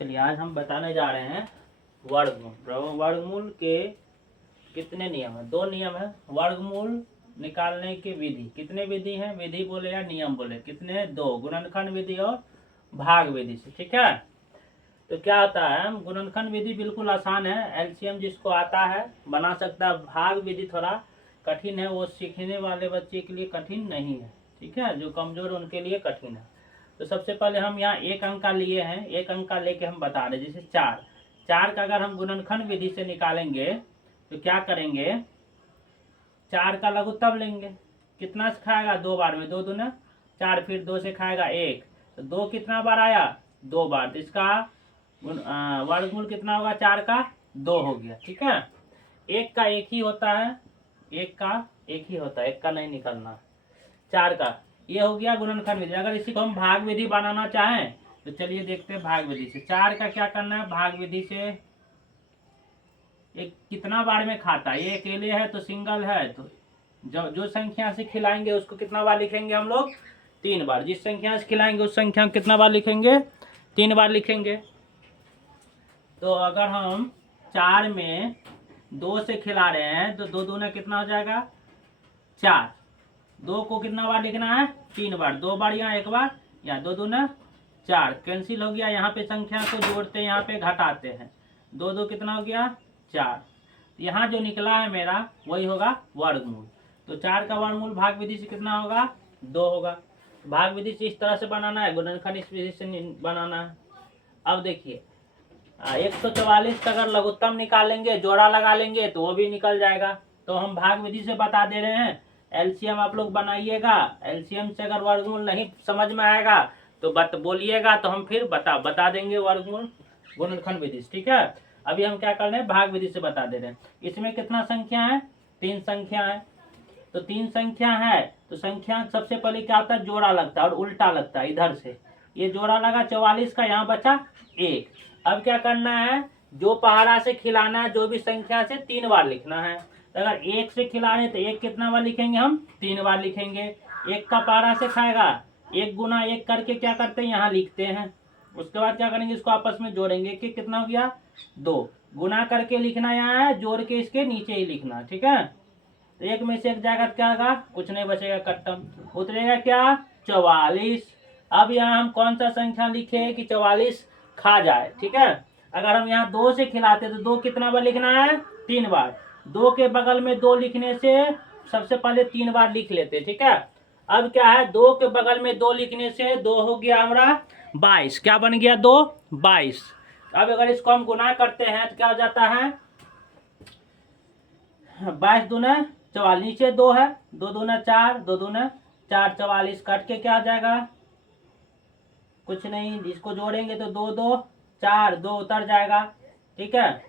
चलिए आज हम बताने जा रहे हैं वर्गमूल। वर्गमूल के कितने नियम है? 2 नियम है वर्गमूल निकालने की विधि। कितने विधि हैं? विधि बोले या नियम बोले, कितने? 2, गुणनखंड विधि और भाग विधि से। ठीक है, तो क्या होता है, गुणनखंड विधि बिल्कुल आसान है, एलसीएम जिसको आता है बना सकता है। भाग विधि थोड़ा कठिन है, वो सीखने वाले बच्चे के लिए कठिन नहीं है। ठीक है, जो कमजोर उनके लिए कठिन है। तो सबसे पहले हम यहाँ 1 अंक का लिए हैं, 1 अंक का लेके हम बता रहे, जैसे 4 का अगर हम गुणनखंड विधि से निकालेंगे तो क्या करेंगे, 4 का लघुत्तम लेंगे। कितना से खाएगा? 2 बार में, 2 दूना 4, फिर 2 से खाएगा 1, तो 2 कितना बार आया? 2 बार। तो इसका वर्गमूल कितना होगा? 4 का 2 हो गया। ठीक है, 1 का 1 ही होता है, 1 का 1 ही होता है, 1 का नहीं निकलना। 4 का ये हो गया गुणनखंड विधि। अगर इसी को हम भाग विधि बनाना चाहें तो चलिए देखते हैं भाग विधि से। 4 का क्या करना है भाग विधि से, एक कितना बार में खाता है, ये अकेले है तो सिंगल है, तो जो संख्या से खिलाएंगे उसको कितना बार लिखेंगे हम लोग? 3 बार। जिस संख्या से खिलाएंगे उस संख्या को कितना बार लिखेंगे? 3 बार लिखेंगे। तो अगर हम 4 में 2 से खिला रहे हैं तो 2 दूना कितना हो जाएगा? 4। 2 को कितना बार लिखना है? 3 बार। 2 बार यहाँ, 1 बार यहाँ, 2 दूना 4, कैंसिल हो गया। यहाँ पे संख्या को जोड़ते हैं, यहाँ पे घटाते हैं, 2 2 कितना हो गया? 4। यहाँ जो निकला है मेरा वही होगा वर्गमूल। तो 4 का वर्गमूल भाग विधि से कितना होगा? 2 होगा। भाग विधि से इस तरह से बनाना है, गुणनखंड इस विधि से बनाना है। अब देखिए 144 का अगर लघुत्तम निकालेंगे, जोड़ा लगा लेंगे तो वो भी निकल जाएगा। तो हम भाग विधि से बता दे रहे हैं, एलसीएम आप लोग बनाइएगा। एलसीएम से अगर वर्गमूल नहीं समझ में आएगा तो बोलिएगा, तो हम फिर बता देंगे वर्गमूल गुणनखंड विधि से। ठीक है, अभी हम क्या कर रहे हैं, भाग विधि से बता दे रहे हैं। इसमें कितना संख्या है? 3 संख्या है। तो 3 संख्या है तो संख्या सबसे पहले क्या होता है, जोड़ा लगता है और उल्टा लगता है। इधर से ये जोड़ा लगा 44 का, यहाँ बचा 1। अब क्या करना है, जो पहाड़ा से खिलाना है, जो भी संख्या से 3 बार लिखना है। तो अगर 1 से खिला रहे तो 1 कितना बार लिखेंगे हम? 3 बार लिखेंगे। 1 का पहाड़ा से खाएगा, 1 गुना 1 करके क्या करते हैं, यहाँ लिखते हैं। उसके बाद क्या करेंगे, इसको आपस में जोड़ेंगे कि कितना हो गया? 2। गुना करके लिखना यहाँ है, जोड़ के इसके नीचे ही लिखना। ठीक है, तो 1 में से 1 जाएगा तो क्या होगा? कुछ नहीं बचेगा, कट्टम उतरेगा क्या? 44। अब यहाँ हम कौन सा संख्या लिखे कि 44 खा जाए? ठीक है, अगर हम यहाँ 2 से खिलाते तो 2 कितना बार लिखना है? 3 बार। 2 के बगल में 2 लिखने से सबसे पहले 3 बार लिख लेते। ठीक है, अब क्या है, 2 के बगल में 2 लिखने से 2 हो गया हमारा 22। क्या बन गया? 2 22। अब अगर इसको हम गुना करते हैं तो क्या हो जाता है? 22 दूना 44, नीचे 2 है, 2 दूना 4, 2 दूना 4, 44 कट के क्या आ जाएगा? कुछ नहीं, इसको जोड़ेंगे तो 2 2 4, 2 उतर जाएगा। ठीक है,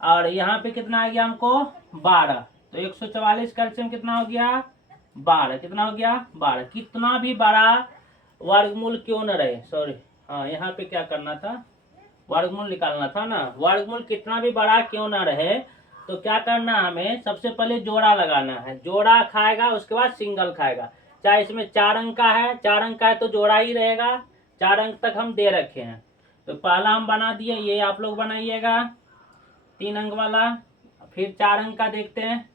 और यहाँ पे कितना आ गया हमको? 12। तो 144 कैल्शियम कितना हो गया? 12। कितना हो गया? 12। कितना भी बड़ा वर्गमूल क्यों न रहे, सॉरी, हाँ यहाँ पे क्या करना था, वर्गमूल निकालना था ना। वर्गमूल कितना भी बड़ा क्यों ना रहे तो क्या करना, हमें सबसे पहले जोड़ा लगाना है। जोड़ा खाएगा, उसके बाद सिंगल खाएगा। चाहे इसमें 4 अंक का है, 4 अंक का है तो जोड़ा ही रहेगा। 4 अंक तक हम दे रखे हैं, तो पहला हम बना दिए, ये आप लोग बनाइएगा 3 अंक वाला। फिर 4 अंक का देखते हैं,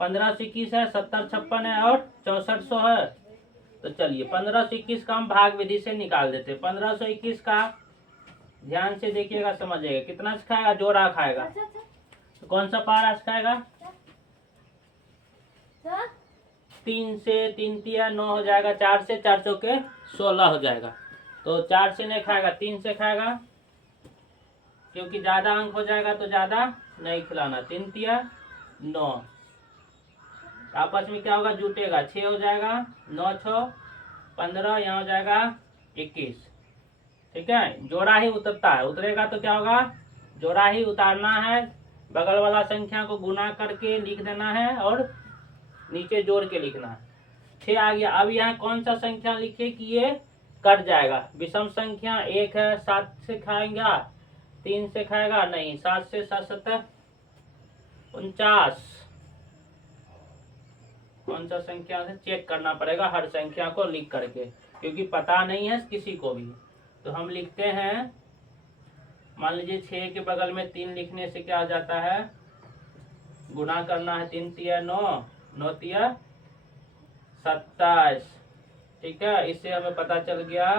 1521 है, 7056 है और 6400 है। तो चलिए 1521 का हम भाग विधि से निकाल देते हैं। 1521 का ध्यान से देखिएगा, समझिएगा। कितना से खाएगा? जोड़ा खाएगा, तो कौन सा पहाड़ा से खाएगा? 3 से 3 तिया 9 हो जाएगा, 4 से 4 चौके 16 हो जाएगा। तो 4 से नहीं खाएगा, 3 से खाएगा, क्योंकि ज्यादा अंक हो जाएगा तो ज्यादा नहीं खिलाना। 3 तिया 9, आपस में क्या होगा, जुटेगा, 6 हो जाएगा, 9 6 15, यहाँ हो जाएगा 21। ठीक है, जोड़ा ही उतरता है, उतरेगा तो क्या होगा, जोड़ा ही उतारना है। बगल वाला संख्या को गुना करके लिख देना है और नीचे जोड़ के लिखना है। 6 आ गया। अब यहाँ कौन सा संख्या लिखे कि ये कट जाएगा? विषम संख्या 1 है, 7 से खाएगा, 3 से खाएगा नहीं, 7 से 7 7 49। कौन सा संख्या से चेक करना पड़ेगा हर संख्या को लिख करके, क्योंकि पता नहीं है किसी को भी। तो हम लिखते हैं मान लीजिए 6 के बगल में 3 लिखने से क्या हो जाता है, गुना करना है, 3 तिया 9, 9 तिया 27। ठीक है, इससे हमें पता चल गया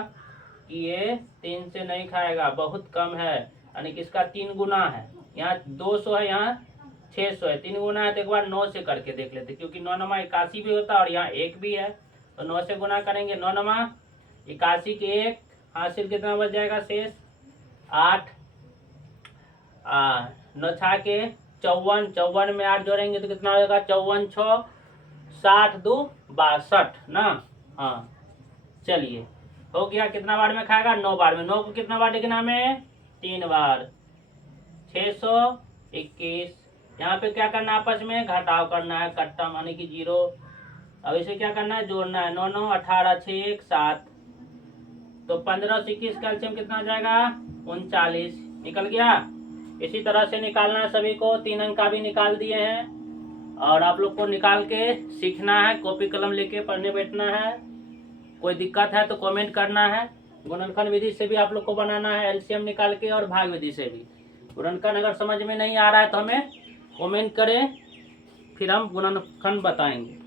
कि ये 3 से नहीं खाएगा, बहुत कम है, यानी कि इसका 3 गुना है। यहाँ 200 है, यहाँ 600 है, 3 गुना है। तो एक बार 9 से करके देख लेते, क्योंकि 9 नमा 81 भी होता है और यहाँ 1 भी है, तो 9 से गुना करेंगे। 9 नमा 81 के 1 हासिल कितना बच जाएगा, शेष 8। 9 छा के 54, 54 में 8 जोड़ेंगे तो कितना हो जाएगा, 54 6 60 2 62 ना। हाँ चलिए, हो गया। कितना बार में खाएगा, 9 बार में। 9 को कितना बार लिखना हमें, 3 बार। 621। यहाँ पे क्या करना है, आपस में घटाव करना है, कट्टा माने कि 0। अब इसे क्या करना है, जोड़ना है। 9 9 18 6 1 7, तो 15 से 21 का एलसीएम कितना आ जाएगा, 39। निकल गया। इसी तरह से निकालना है सभी को। 3 अंक का भी निकाल दिए हैं और आप लोग को निकाल के सीखना है, कॉपी कलम लेके पढ़ने बैठना है। कोई दिक्कत है तो कमेंट करना है। गुणनखंड विधि से भी आप लोग को बनाना है, एलसीएम निकाल के, और भाग विधि से भी। गुणनखंड अगर समझ में नहीं आ रहा है तो हमें कमेंट करें, फिर हम गुणनखंड बताएंगे।